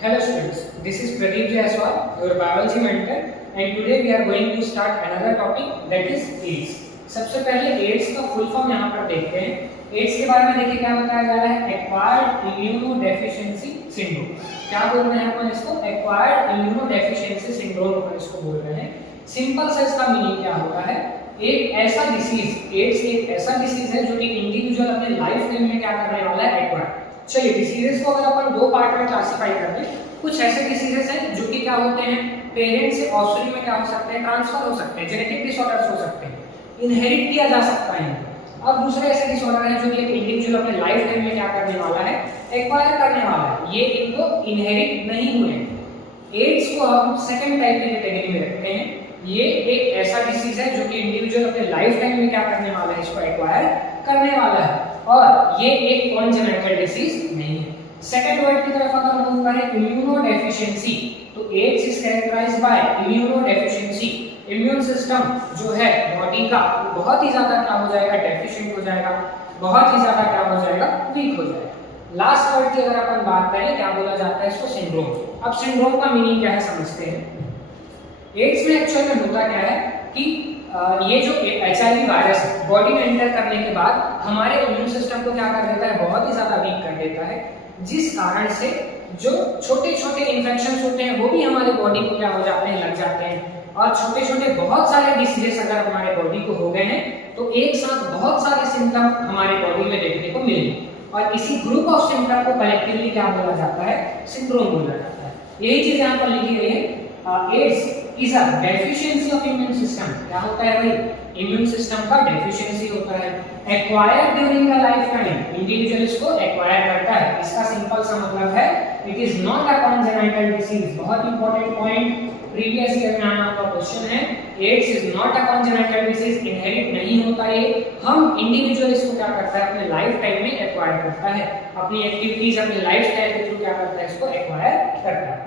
Hello students, this is Pradeep Jaiswal, your biology mentor, and today we are going to start another topic that is AIDS. सबसे पहले AIDS का full form यहाँ पर देखते हैं। AIDS के बारे में देखिए क्या बताया जा रहा है, एक्वायर्ड इम्यूनोडेफिशिएंसी सिंड्रोम। क्या बोल रहे हैं अपन इसको, एक्वायर्ड इम्यूनोडेफिशिएंसी सिंड्रोम अपन इसको बोल रहे हैं। सिंपल सा इसका मीनिंग क्या होता है, एक ऐसा डिसीज, एड्स एक ऐसा डिसीज है जो कि इंडिविजुअल अपने लाइफ टाइम में क्या करने वाला है, एक्वायर। चलिए डिसीजेस को अगर अपन दो पार्ट में क्लासिफाई करते हैं, कुछ ऐसे डिसीजेस हैं जो कि क्या होते हैं, पेरेंट से ऑफस्प्रिंग में क्या हो सकते हैं, ट्रांसफर हो सकते हैं, जेनेटिक डिसऑर्डर्स हो सकते हैं, इनहेरिट किया जा सकता है। अब दूसरे ऐसे डिसऑर्डर हैं जो कि एक इंडिविजुअल अपने लाइफ टाइम में क्या करने वाला है, एक्वायर करने वाला है, ये इनको इनहेरिट नहीं हुए हैं। एड्स को हम सेकंड टाइप की कैटेगरी में रखते हैं। ये एक ऐसा डिसीज है जो कि इंडिविजुअल अपने लाइफ टाइम में क्या करने वाला है, इसको एक्वायर करने वाला है, और ये एक कॉन्जेनिटल डिसीज नहीं है। सेकंड वर्ड की तरफ अगर मूव करें, इम्यूनोडेफिशिएंसी, तो AIDS is characterised by immunodeficiency. Immune system जो है बॉडी का, बहुत ही ज्यादा क्या हो जाएगा, डेफिशिएंट हो जाएगा, बहुत ही ज्यादा क्या हो जाएगा, वीक हो जाएगा। लास्ट वर्ड की अगर अपन बात करें, क्या बोला जाता है इसको, सिंड्रोम। अब सिंड्रोम का मीनिंग क्या है समझते हैं। एड्स में एक्चुअल में होता क्या है कि ये जो HIV वायरस बॉडी में एंटर करने के बाद हमारे इम्यून सिस्टम को क्या कर देता है, बहुत ही ज्यादा वीक कर देता है, जिस कारण से जो छोटे छोटे इन्फेक्शंस होते हैं वो भी हमारे बॉडी को क्या हो जाते हैं, लग जाते हैं। और छोटे छोटे बहुत सारे डिसीजेस अगर हमारे बॉडी को हो गए हैं तो एक साथ बहुत सारे सिम्टम हमारे बॉडी में देखने को मिलेंगे, और इसी ग्रुप ऑफ सिम्टम को कलेक्टिवली क्या बोला जाता है, सिंड्रोम बोला जाता है। यही चीज यहाँ पर लिखी गई है। AIDS is a deficiency of immune system. क्या होता है भाई, इम्यून सिस्टम का डेफिशिएंसी होता है। Acquired during the life time, individual इसको एक्वायर करता है। इसका सिंपल सा मतलब है, it is not a congenital disease. बहुत इंपॉर्टेंट पॉइंट, प्रीवियस ईयर में आना का क्वेश्चन है, AIDS is not a congenital disease, inherit नहीं होता है। हम इंडिविजुअल इसको क्या करता है, अपने लाइफ टाइम में एक्वायर करता है, अपनी एक्टिविटीज, अपने लाइफस्टाइल के थ्रू क्या करता है, इसको एक्वायर करता है।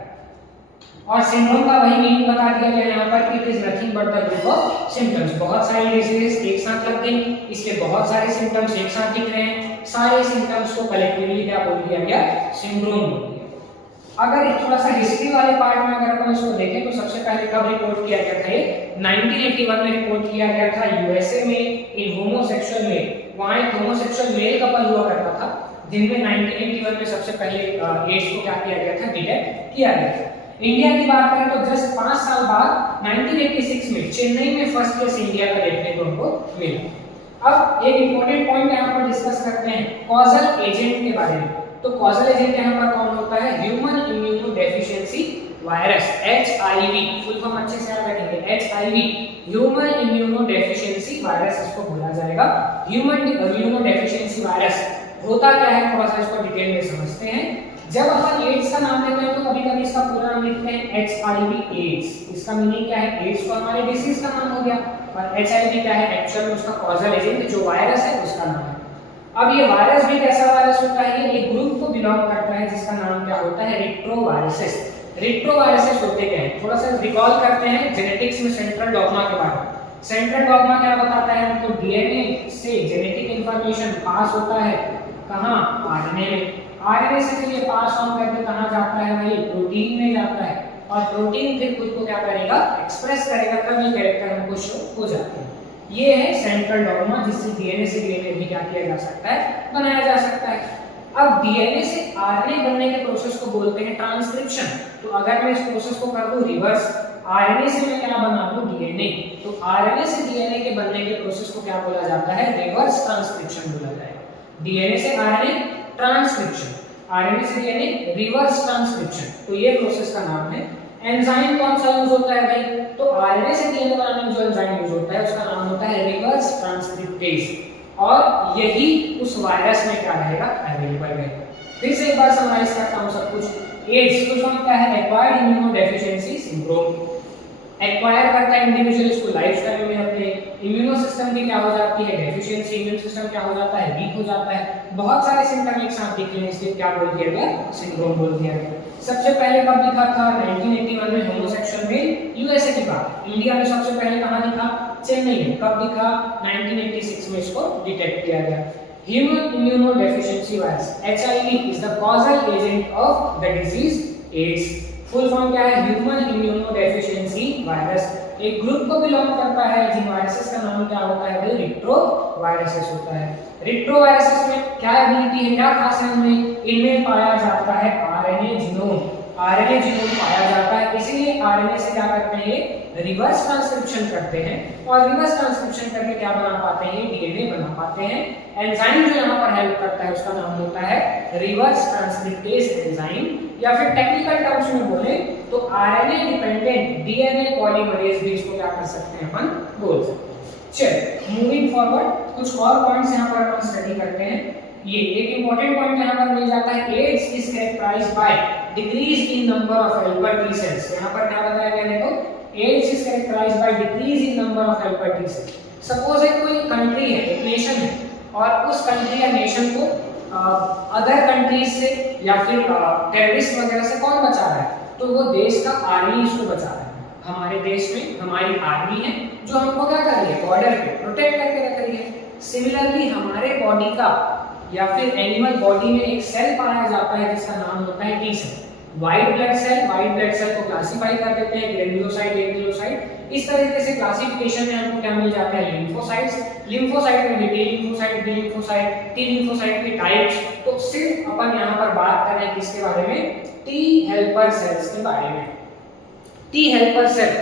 और सिंड्रोम का वही मीनिंग बता दिया गया यहाँ पर कि it is nothing but the group of symptoms. बहुत सारी डिसीजेस एक साथ लग गई, इसके बहुत सारे सिम्पटम्स एक साथ दिख रहे हैं, सारे सिम्पटम्स को कलेक्टिवली क्या बोल दिया गया, सिंड्रोम बोल दिया। अगर थोड़ा सा हिस्ट्री वाले पार्ट में अगर अपन इसको देखें तो सबसे पहले कब रिपोर्ट किया गया था, ये 1981 में रिपोर्ट किया गया था यूएसए में, इन होमोसेक्सुअल मेल। वहां एक होमोसेक्सुअल मेल कपल हुआ करता था, जिनमें 1981 में सबसे पहले एड्स को क्या किया गया था, डिटेक्ट किया गया था। इंडिया की बात करें तो जस्ट 5 साल बाद 1986 में चेन्नई में फर्स्ट केस इंडिया का देखने को हमको मिला। अब एक इंपॉर्टेंट पॉइंट यहाँ पर डिस्कस करते हैं कॉजल एजेंट के बारे में। तो कॉजल एजेंट यहाँ पर कौन होता है, human immunodeficiency virus, HIV। Full form अच्छे से याद रखेंगे, HIV, ह्यूमन इम्यूनोडेफिशिएंसी वायरस इसको बोला जाएगा। ह्यूमन इम्यूनोडेफिशिएंसी वायरस होता क्या है, थोड़ा सा इसको डिटेल में समझते हैं। जब अपन एड्स का नाम लेते हैं तो कभी कभी इसका पूरा नाम लिखते हैं HIV एड्स। इसका मीनिंग क्या है, एड्स तो हमारे डिसीज का नाम हो गया, और HIV क्या है, एक्चुअल में उसका कॉजल एजेंट जो वायरस है उसका नाम है। अब ये वायरस भी कैसा वायरस होता है, ये एक ग्रुप को बिलोंग करता है जिसका नाम क्या होता है, रेट्रोवायरसेस। रेट्रोवायरसेस होते क्या है, थोड़ा सा रिकॉल करते हैं जेनेटिक्स में सेंट्रल डॉग्मा के बारे में। सेंट्रल डॉग्मा क्या बताता है हमको, DNA से जेनेटिक इंफॉर्मेशन पास होता है कहां, RNA में। RNA से फिर ये पास ऑन करके कहां जाता है भाई, प्रोटीन में जाता है, और प्रोटीन फिर खुद को क्या करेगा, एक्सप्रेस करेगा, तब ये कैरेक्टर हमको शो हो जाते हैं। ये है सेंट्रल डॉग्मा, जिससे DNA से DNA भी क्या किया जा सकता है, बनाया जा सकता है। अब DNA से RNA बनने के प्रोसेस को बोलते हैं ट्रांसक्रिप्शन। तो अगर मैं इस प्रोसेस को कर दूं रिवर्स, RNA से मैं क्या बना दूं, DNA, तो RNA से DNA के बनने के प्रोसेस को क्या बोला जाता है, रिवर्स ट्रांसक्रिप्शन बोला जाएगा। DNA से RNA ट्रांसक्रिप्शन, RNA से DNA रिवर्स ट्रांसक्रिप्शन, तो ये प्रोसेस का नाम है। एंजाइम कौन सा यूज होता है भाई, तो RNA से DNA बनाने में जो एंजाइम यूज होता है उसका नाम होता है रिवर्स ट्रांसक्रिप्टेज, और यही उस वायरस में क्या रहेगा, अवेलेबल रहेगा। फिर से एक बार समराइज करता हूं सब कुछ। एड्स तो क्या है, एक्वायर्ड इम्यूनोडेफिशिएंसी सिंड्रोम। एक्वायर करता है इंडिविजुअल इसको लाइफ टाइम में, अपने इम्यूनो सिस्टम की क्या हो जाती है, डेफिशिएंसी, इम्यून सिस्टम क्या हो जाता है, वीक हो जाता है, बहुत सारे सिम्टम एक साथ दिख रहे हैं, इसलिए क्या बोल दिया गया, सिंड्रोम बोल दिया गया। सबसे पहले कब दिखा था, 1981 में होमोसेक्सुअल मेल, यूएसए की बात। इंडिया में सबसे पहले कहां दिखा, चेन्नई में। कब दिखा, 1986 में इसको डिटेक्ट किया गया। Human immunodeficiency virus, HIV, is the causal agent of the disease AIDS full form क्या है? Human immuno deficiency virus. एक ग्रुप को बिलोंग करता है जिन वायरसेस का नाम क्या होता है भाई? रिट्रो वायरसेस होता है। रिट्रो वायरसेस में क्या एबिलिटी है, क्या खास है उनमें? इनमें पाया जाता है आरएनए जीनोम। आरएनए जीनोम पाया जाता है, इसलिए आरएनए से क्या करते हैं? रिवर्स ट्रांसक्रिप्शन करते हैं और रिवर्स ट्रांसक्रिप्शन करके क्या बना पाते हैं? डीएनए बना पाते हैं। एंजाइम जो यहाँ पर हेल्प करता है उसका नाम होता है रिवर्स ट्रांसक्रिप्टेज एंजाइम, या फिर टेक्निकल टर्म्स में बोले तो आरएनए डिपेंडेंट डीएनए पॉलीमरेज भी इसको क्या कर सकते हैं? अपन बोल सकते हैं। चल मूविंग फॉरवर्ड, कुछ और पॉइंट्स यहाँ पर अपन स्टडी करते हैं। ये एक इंपॉर्टेंट पॉइंट यहाँ पर मिल जाता है, AIDS is characterised by decrease in number of helper T cells. यहाँ पर क्या बताया गया देखो, AIDS is characterised by decrease in number of helper T cells. Suppose एक कोई कंट्री है, एक नेशन है, और उस कंट्री या नेशन को अदर कंट्रीज से या फिर टेररिस्ट वगैरह से कौन बचा रहा है? तो वो देश का आर्मी इसको बचा रहा है। हमारे देश में हमारी आर्मी है जो हमको क्या कर रही है? बॉर्डर पे प्रोटेक्ट करके रख रही है। सिमिलरली हमारे बॉडी का या फिर एनिमल बॉडी में एक सेल पाया जाता है जिसका नाम होता है T cell. White blood cell को क्लासिफाई कर देते हैं ग्रेन्युलोसाइट, एग्रेनुलोसाइट। इस तरीके से क्लासिफिकेशन में हमको क्या मिल जाता है? लिम्फोसाइट्स। लिम्फोसाइट में T lymphocyte, B lymphocyte, T lymphocyte के टाइप्स। तो सिर्फ अपन यहाँ पर बात कर रहे हैं किसके बारे में? टी हेल्पर सेल्स के बारे में। टी हेल्पर सेल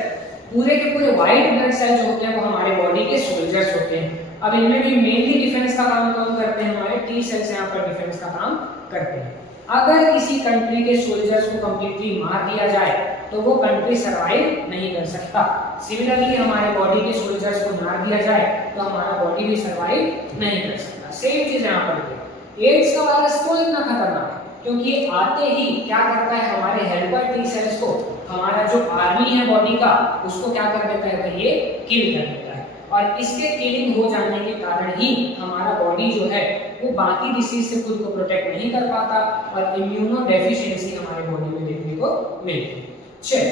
पूरे के पूरे व्हाइट ब्लड सेल जो होते हैं वो हमारे बॉडी के सोल्जर्स होते हैं। अब इनमें भी मेनली डिफेंस का काम कौन करते हैं? हमारे टी सेल्स यहाँ पर डिफेंस का काम करते हैं। अगर किसी कंट्री के सोल्जर्स को कंप्लीटली मार दिया जाए तो वो कंट्री सर्वाइव नहीं कर सकता। सिमिलरली हमारे बॉडी के सोल्जर्स को मार दिया जाए तो हमारा बॉडी भी सर्वाइव नहीं कर सकता। सेम चीज यहाँ पर एड्स का वायरस क्यों इतना खतरनाक है? क्योंकि ये आते ही क्या करता है? हमारे हेल्पर टी सेल्स को, हमारा जो आर्मी है बॉडी का, उसको क्या कर देता है? ये किल कर देता है। और इसके किलिंग हो जाने के कारण ही हमारा बॉडी जो है वो बाकी डिसीज से खुद को प्रोटेक्ट नहीं कर पाता और इम्यूनो डेफिशिएंसी हमारे बॉडी में देखने को मिलती है। चल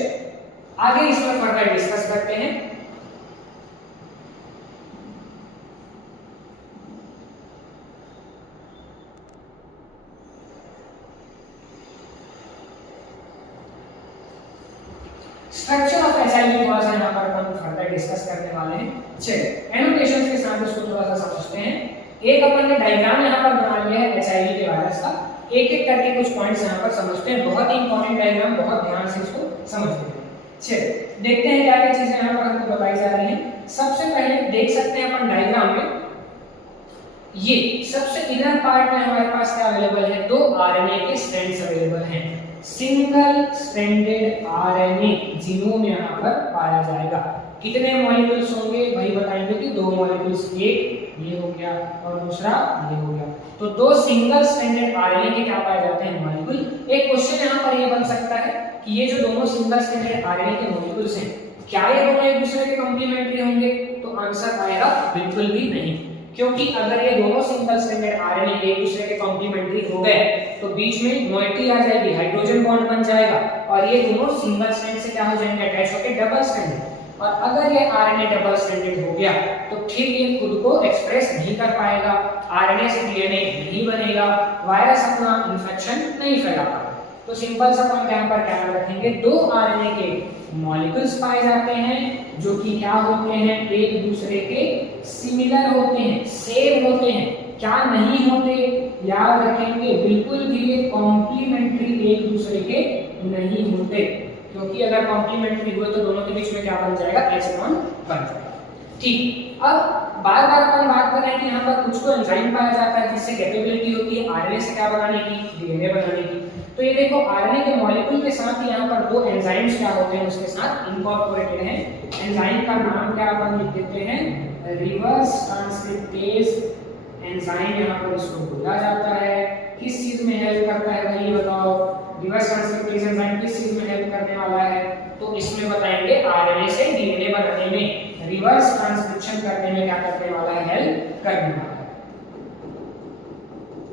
आगे इसमें फर्दर डिस्कस करते हैं। स्ट्रक्चर ऑफ एचआईवी थोड़ा सा यहाँ पर अपन फर्दर डिस्कस करने वाले हैं। चलिए एनोटेशंस के साथ इसको थोड़ा सा समझते हैं। एक अपन ने डायग्राम यहाँ पर बना लिया है एचआईवी के वायरस का। एक एक करके कुछ पॉइंट्स यहाँ पर समझते हैं। बहुत ही इंपॉर्टेंट डायग्राम, बहुत ध्यान से इसको समझते हैं। चलिए देखते हैं क्या क्या चीजें यहाँ पर हमको बताई जा रही हैं। सबसे पहले देख सकते हैं अपन डायग्राम में, ये सबसे इनर पार्ट में हमारे पास क्या अवेलेबल है? 2 आरएनए के स्ट्रैंड्स अवेलेबल हैं। सिंगल स्ट्रैंडेड आरएनए जीनोम यहाँ पर पाया जाएगा। कितने मॉलिक्यूल्स होंगे भाई? बताएंगे कि 2 मॉलिक्यूल्स, एक ये हो गया और दूसरा ये हो गया। तो 2 सिंगल स्ट्रैंडेड आरएनए के क्या पाए जाते हैं? मॉलिक्यूल। एक क्वेश्चन यहाँ पर ये बन सकता है कि ये जो दोनों सिंगल स्ट्रैंडेड आरएनए के मॉलिक्यूल्स हैं, क्या ये दोनों एक दूसरे के कॉम्प्लीमेंट्री होंगे? तो आंसर आएगा बिल्कुल भी नहीं। क्योंकि अगर ये दोनों सिंगल स्ट्रैंडेड आरएनए एक दूसरे के कॉम्प्लीमेंट्री हो गए तो बीच में मोइटी आ जाएगी, हाइड्रोजन बॉन्ड बन जाएगा और ये दोनों सिंगल स्ट्रैंड से क्या हो जाएंगे? अटैच होकर डबल स्ट्रैंडेड। और अगर ये आरएनए डबल स्ट्रैंडेड हो गया तो फिर ये खुद को एक्सप्रेस नहीं कर पाएगा, आरएनए से डीएनए नहीं बनेगा, वायरस अपना इन्फेक्शन नहीं फैला पाएगा। तो सिंपल सा पॉइंट यहाँ पर क्या रखेंगे? 2 आरएनए के मॉलिक्यूल्स पाए जाते हैं जो कि क्या होते हैं? एक दूसरे के सिमिलर होते हैं, सेम होते हैं। क्या नहीं होते? याद रखेंगे, बिल्कुल भी ये कॉम्प्लीमेंट्री एक दूसरे के नहीं होते। क्योंकि अगर कॉम्प्लीमेंट्री हुए तो दोनों के बीच में क्या बन जाएगा? H बॉन्ड बन जाएगा। ठीक, अब बार बार अपन बात कर रहे हैं कि यहाँ पर कुछ तो एंजाइम पाया जाता है जिससे कैपेबिलिटी होती है आरएनए से क्या बनाने की? डीएनए बनाने की। तो ये देखो आरएनए के मॉलिक्यूल के साथ ही यहाँ पर 2 एंजाइम्स क्या होते हैं उसके साथ इनकॉर्पोरेटेड हैं। एंजाइम का नाम क्या अपन लिख देते हैं? रिवर्स ट्रांसक्रिप्टेज एंजाइम यहाँ पर इसको बोला जाता है। किस चीज में हेल्प करता है भाई बताओ? रिवर्स ट्रांसक्रिप्टेज एंजाइम किस चीज में हेल्प करने वाला है? तो इसमें बताएंगे आरएनए से डीएनए बनाने में, रिवर्स ट्रांसक्रिप्शन करने में क्या करने वाला है? हेल्प करने वाला है।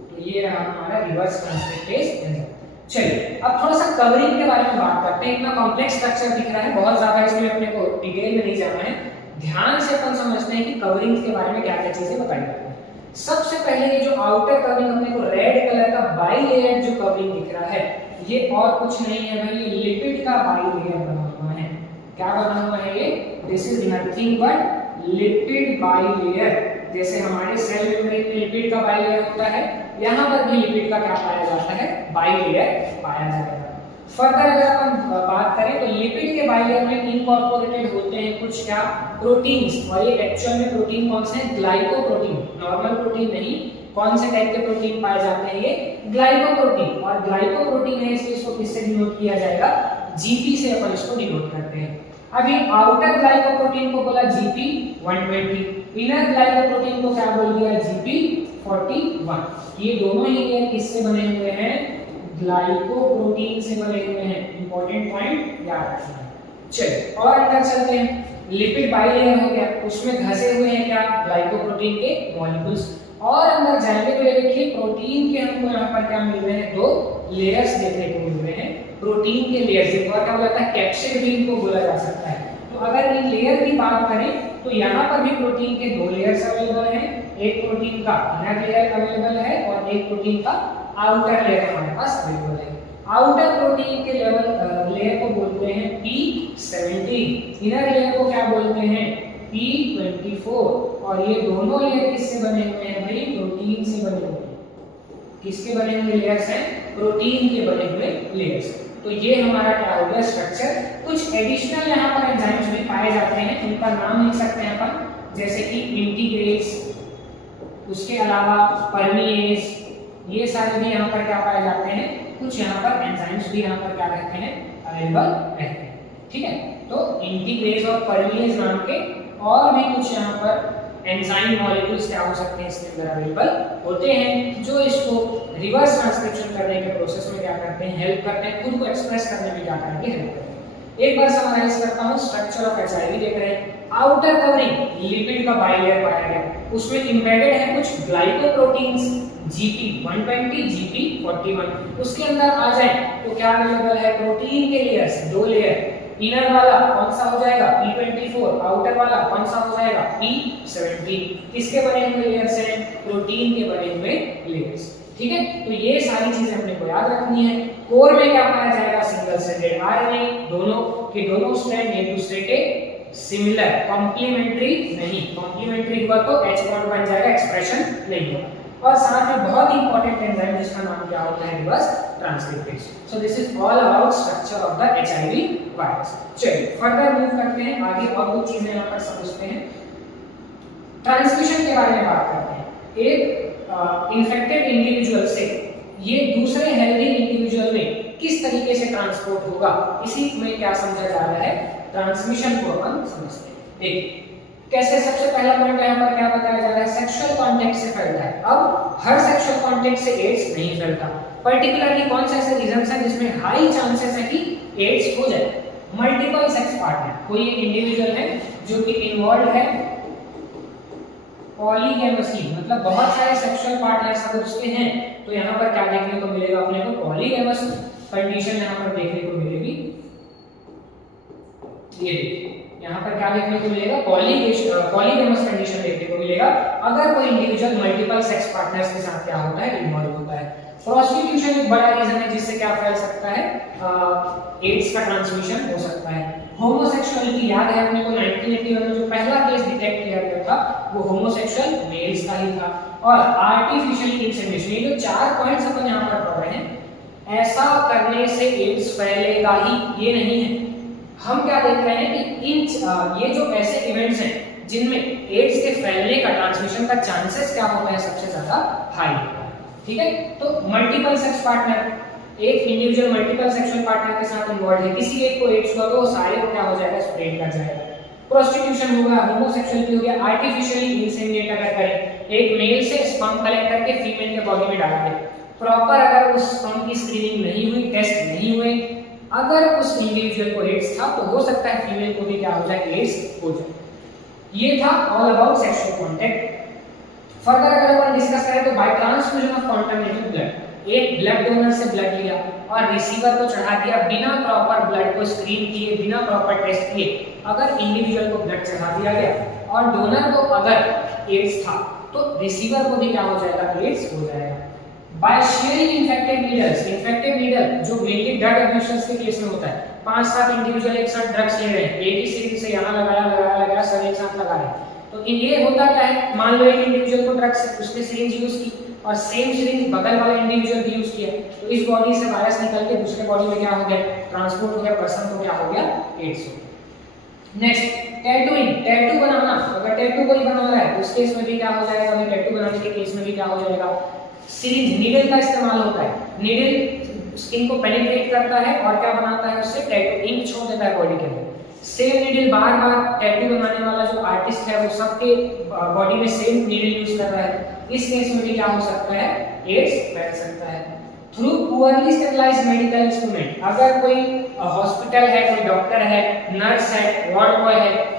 तो ये रहा हमारा रिवर्स ट्रांसक्रिप्टेज एंजाइम। चलिए अब थोड़ा सा कवरिंग के बारे में बात करते हैं। इतना कॉम्प्लेक्स स्ट्रक्चर दिख रहा है, बहुत ज्यादा इसमें अपने को डिटेल में नहीं जाना है। ध्यान से अपन समझते हैं कि कवरिंग के बारे में क्या क्या चीजें बताई जाती हैं। सबसे पहले ये जो आउटर कवरिंग अपने को रेड कलर का बाई लेयर जो कवरिंग दिख रहा है, ये और कुछ नहीं है भाई, ये लिपिड का बाइलेयर बना हुआ है। क्या बना हुआ है ये? This is nothing but lipid bilayer. जैसे हमारे सेल मेम्ब्रेन में लिपिड का बाइलेयर होता है, यहाँ पर भी लिपिड का क्या पाया जाता है? बाइलेयर पाया जाएगा। फर्दर अगर अपन बात करें तो लिपिड के बाइलेयर में इनकॉर्पोरेटेड होते हैं कुछ क्या? प्रोटीन्स। और ये एक्चुअल में प्रोटीन कौन से हैं? ग्लाइकोप्रोटीन, नॉर्मल प्रोटीन नहीं। कौन से टाइप के प्रोटीन पाए जाते हैं? ये ग्लाइकोप्रोटीन। और ग्लाइकोप्रोटीन है इसलिए इसको किससे डिनोट किया जाएगा? जीपी से अपन इसको डिनोट करते हैं। अभी आउटर ग्लाइकोप्रोटीन को बोला जीपी 120, इनर ग्लाइकोप्रोटीन को क्या बोल दिया? जीपी 41। ये दोनों ही लेयर किससे बने हुए हैं? ग्लाइकोप्रोटीन से बने हुए हैं। इंपॉर्टेंट पॉइंट याद रखना। चलिए और अंदर चलते हैं। लिपिड बाइलेयर हो गया, उसमें घसे हुए हैं क्या? ग्लाइकोप्रोटीन के मॉलिक्यूल्स। और अंदर जाएंगे तो ये देखिए प्रोटीन के हमको यहाँ पर क्या मिल रहे हैं? 2 लेयर्स देखने को मिल रहे हैं। प्रोटीन के लेयर्स, एक बार क्या बोला था? कैप्सिड भी इनको बोला जा सकता है। तो अगर इन लेयर की बात करें तो यहाँ पर भी प्रोटीन के 2 लेयर्स अवेलेबल हैं। एक प्रोटीन का इनर लेयर अवेलेबल है और एक प्रोटीन का आउटर लेयर हमारे पास अवेलेबल है। आउटर प्रोटीन के लेयर को बोलते हैं P17, इनर लेयर को क्या बोलते हैं? P24। और ये दोनों लेयर किससे बने हुए हैं भाई? प्रोटीन से बने हुए हैं। किसके बने हुए लेयर्स हैं? प्रोटीन के बने हुए लेयर्स। तो ये हमारा क्या हो गया? स्ट्रक्चर। कुछ एडिशनल यहाँ पर एंजाइम्स भी पाए जाते हैं, उनका नाम लिख सकते हैं अपन, जैसे कि इंटीग्रेज, उसके अलावा परमीएज, ये सारे भी यहाँ पर क्या पाए जाते हैं? कुछ यहाँ पर एंजाइम्स भी यहाँ पर क्या रहते हैं? अवेलेबल रहते हैं। ठीक है, तो इंटीग्रेज और परमीएज नाम के और भी कुछ यहाँ पर एंजाइम मॉलिक्यूल्स क्या हो सकते हैं इसके अंदर अवेलेबल होते हैं, जो इसको रिवर्स ट्रांसक्रिप्शन करने के प्रोसेस में क्या करते हैं? हेल्प करते हैं, खुद को एक्सप्रेस करने में क्या करेंगे? हेल्प करते हैं। एक बार समराइज करता हूँ। स्ट्रक्चर ऑफ एचआईवी देख रहे हैं। आउटर कवरिंग लिपिड का बाइलेयर पाया गया, उसमें एम्बेडेड है कुछ ग्लाइकोप्रोटीन्स GP120, GP41। उसके अंदर आ जाए तो क्या अवेलेबल है? प्रोटीन के लेयर्स, 2 लेयर। इनर वाला कौन सा हो जाएगा? P24। आउटर वाला कौन सा हो जाएगा? P17। किसके बने हुए लेयर्स हैं? प्रोटीन के बने हुए लेयर्स। ठीक है, तो ये सारी चीजें अपने को याद रखनी है। कोर में क्या पाया जाएगा? सिंगल स्ट्रैंडेड आरएनए, दोनों के दोनों स्ट्रैंड एक दूसरे के सिमिलर, कॉम्प्लीमेंट्री नहीं। कॉम्प्लीमेंट्री हुआ तो H बॉन्ड बन जाएगा, एक्सप्रेशन नहीं होगा। और साथ में बहुत इंपॉर्टेंट एंजाइम जिसका नाम क्या होता है? Reverse transcriptase. So this is all about structure of the HIV virus. चलिए फर्दर मूव करते हैं आगे और कुछ चीजें यहाँ पर समझते हैं। ट्रांसमिशन के बारे में बात करते हैं। एक इन्फेक्टेड इंडिविजुअल से ये दूसरे हेल्दी इंडिविजुअल में किस तरीके से ट्रांसपोर्ट होगा, इसी में क्या समझा जा रहा है? ट्रांसमिशन को अपन समझते हैं। देखिए कैसे। सबसे पहला पॉइंट यहाँ पर क्या बताया जा रहा है? सेक्सुअल कांटेक्ट से फैलता है। अब हर सेक्सुअल कांटेक्ट से एड्स नहीं फैलता। पर्टिकुलरली कौन से ऐसे रीजंस हैं जिसमें हाई चांसेस है कि एड्स हो जाए? मल्टीपल सेक्स पार्टनर, कोई एक इंडिविजुअल है जो कि इन्वॉल्व है पॉलीगैमसी, मतलब बहुत सारे सेक्सुअल पार्टनर्स अगर उसके हैं तो यहाँ पर क्या देखने को मिलेगा? अपने को पॉलीगैमस कंडीशन यहाँ पर देखने को मिलेगी। ये देखिए यहाँ पर क्या देखने को मिलेगा? पॉलीगैमस कंडीशन देखने को मिलेगा अगर कोई इंडिविजुअल मल्टीपल सेक्स पार्टनर्स के साथ क्या होता है? इन्वॉल्व होता है। प्रोस्टिट्यूशन एक बड़ा रीजन है जिससे क्या फैल सकता है? एड्स का ट्रांसमिशन हो सकता है। होमोसेक्सुअलिटी, याद है अपने को 1981 में जो पहला केस डिटेक्ट किया गया था वो होमोसेक्सुअल मेल्स का ही था। और आर्टिफिशियल इंसेमिनेशन, ये जो 4 पॉइंट्स अपन यहाँ पर पढ़ रहे हैं, ऐसा करने से एड्स फैलेगा ही ये नहीं है। हम क्या देख रहे हैं कि ये जो ऐसे इवेंट्स हैं जिनमें एड्स के फैलने का, ट्रांसमिशन का चांसेस क्या होता है? सबसे ज्यादा हाई होता है। ठीक है, तो मल्टीपल सेक्स पार्टनर, एक इंडिविजुअल मल्टीपल सेक्सुअल पार्टनर के साथ इन्वॉल्व है, किसी एक को एड्स हुआ तो सारे को क्या हो जाएगा? स्प्रेड कर जाएगा। प्रोस्टिट्यूशन होगा, होमोसेक्सुअलिटी हो गया, आर्टिफिशियली इंसेमिनेट अगर करें, एक मेल से स्पर्म कलेक्ट करके फीमेल के बॉडी में डाल दे, प्रॉपर अगर उस स्पर्म की स्क्रीनिंग नहीं हुई, टेस्ट नहीं हुए, अगर उस इंडिविजुअल को एड्स था तो हो सकता है फीमेल को भी क्या हो जाए? एड्स हो जाए। ये था all about sexual contact. Further अगर अपन डिस्कस करें तो by transfusion of contaminated blood, एक ब्लड डोनर से ब्लड लिया और रिसीवर को चढ़ा दिया बिना प्रॉपर ब्लड को स्क्रीन किए, बिना प्रॉपर टेस्ट किए, अगर इंडिविजुअल को ब्लड चढ़ा दिया गया और डोनर को अगर एड्स था तो रिसीवर को भी क्या हो जाएगा? एड्स हो जाएगा। By sharing infected needles. Infected needle जो मेनली ड्रग अब्यूजर्स के केस में होता है, 5-7 इंडिविजुअल एक साथ ड्रग्स ले रहे हैं, एक ही सिरिंज से यहाँ लगाया सब एक साथ लगा रहे हैं, तो ये होता क्या है, मान लो एक इंडिविजुअल को ड्रग्स उसने सिरिंज यूज की और सेम सिरिंज बगल वाले इंडिविजुअल भी यूज किया, तो इस बॉडी से वायरस निकल के दूसरे बॉडी में क्या हो गया, ट्रांसपोर्ट हो गया, पर्सन को क्या हो गया, एड्स हो गया। नेक्स्ट टैटूइंग, टैटू बनाना, अगर टैटू कोई बना रहा है तो उस केस में भी क्या हो जाएगा, अभी टैटू बनाने के केस में भी क्या हो जाएगा, सिरिंज नीडल का इस्तेमाल होता है, नीडल स्किन को पेनिट्रेट करता है और क्या बनाता है, उससे टैटू इंक छोड़ देता है बॉडी के अंदर। सेम नीडल बार बार टैटू बनाने वाला जो आर्टिस्ट है वो सबके बॉडी में सेम नीडल यूज कर रहा है, इस केस में भी क्या हो सकता है, एड्स फैल सकता है। Through poorly sterilised medical instrument, अगर कोई हॉस्पिटल है, कोई डॉक्टर है, नर्स है, वार्ड बॉय है,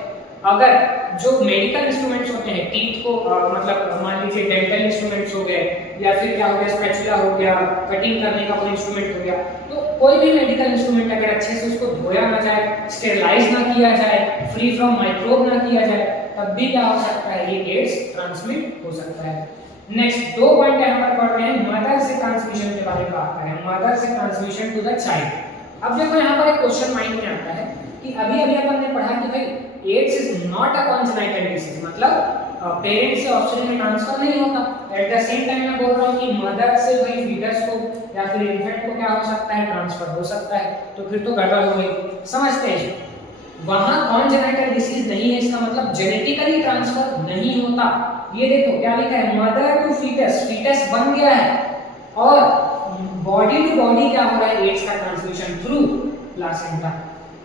अगर जो मेडिकल इंस्ट्रूमेंट्स होते हैं, टीथ को मतलब मान लीजिए डेंटल इंस्ट्रूमेंट्स हो गए या फिर क्या हो गया, स्पैचुला हो गया, कटिंग करने का कोई इंस्ट्रूमेंट हो गया, तो कोई भी मेडिकल इंस्ट्रूमेंट अगर अच्छे से उसको धोया ना जाए, स्टेरिलाइज ना किया जाए, फ्री फ्रॉम माइक्रोब ना किया जाए, तब भी क्या हो सकता है, ये एड्स ट्रांसमिट हो सकता है। नेक्स्ट 2 पॉइंट यहाँ पर पढ़ रहे हैं, मदर से ट्रांसमिशन के बारे में बात कर रहे हैं, मदर से ट्रांसमिशन टू द चाइल्ड। अब देखो यहाँ पर एक क्वेश्चन माइंड में आता है कि अभी अपन ने पढ़ा कि भाई AIDS is not a congenital disease, मतलब पेरेंट्स से ऑफस्प्रिंग में ट्रांसफर नहीं होता। एट द सेम टाइम मैं बोल रहा हूँ कि मदर से भाई फीटस को या फिर इन्फेंट को क्या हो सकता है, ट्रांसफर हो सकता है, तो फिर तो गड़बड़ हो गई। समझते हैं, वहां कॉन्जेनाइटल डिसीज नहीं है, इसका मतलब जेनेटिकली ट्रांसफर नहीं होता। ये देखो क्या लिखा है, मदर टू फीटस, फीटस बन गया है और बॉडी टू बॉडी क्या हो रहा है, एड्स का ट्रांसमिशन थ्रू प्लासेंटा।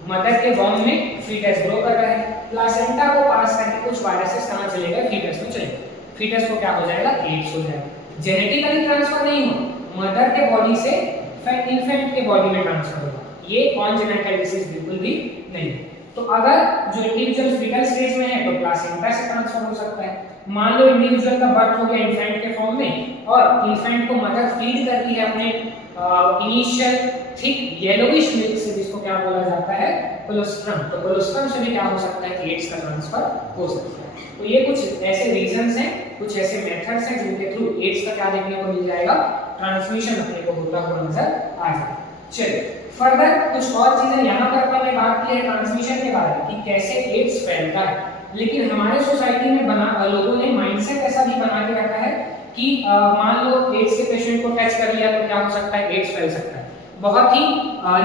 मदर के वॉम्ब में फीटस ग्रो कर रहा है, प्लासेंटा को पास करके कुछ वायरसेस कहां चले गए, फीटस में चले गए, फीटस को क्या हो जाएगा, एड्स हो जाएगा। जेनेटिकली ट्रांसफर नहीं हो, मदर के बॉडी से इन्फेंट के बॉडी में ट्रांसफर होगा, ये कॉन्जेनाइटल डिसीज बिल्कुल भी नहीं। तो अगर जो इंडिविजुअल फीटल स्टेज में है तो प्लासेंटा से ट्रांसफर हो सकता है। मान लो इंडिविजुअल का बर्थ हो गया इन्फेंट के फॉर्म में और इन्फेंट को मदर फीड करती है अपने इनिशियल थिक येलोइश मिल्क से, जिसको क्या बोला जाता है, कोलोस्ट्रम, तो कोलोस्ट्रम से भी क्या हो सकता है कि एड्स का ट्रांसफर हो सकता है। तो ये कुछ ऐसे रीजंस हैं, कुछ ऐसे मेथड्स हैं जिनके थ्रू एड्स का क्या देखने को मिल जाएगा, ट्रांसमिशन अपने को होता हुआ नजर आ जाएगा। चलिए फर्दर कुछ और चीजें यहाँ पर मैंने बात की है ट्रांसमिशन के बारे में कि कैसे एड्स फैलता है, लेकिन हमारे सोसाइटी में लोगों ने माइंडसेट ऐसा भी बना के रखा है कि मान लो एड्स के पेशेंट को टच कर लिया तो क्या हो सकता है, एड्स फैल सकता है। बहुत ही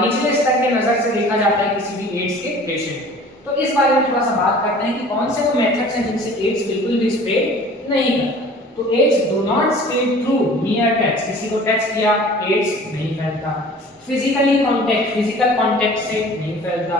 निचले स्तर के नजर से देखा जाता है किसी भी एड्स के पेशेंट। तो इस बारे में थोड़ा सा बात करते हैं कि कौन से वो मेथड्स हैं जिनसे एड्स बिल्कुल भी स्प्रेड नहीं करता। तो AIDS do not spread through mere touch, किसी को टच किया एड्स नहीं फैलता। फिजिकली कांटेक्ट, फिजिकल कांटेक्ट से नहीं फैलता।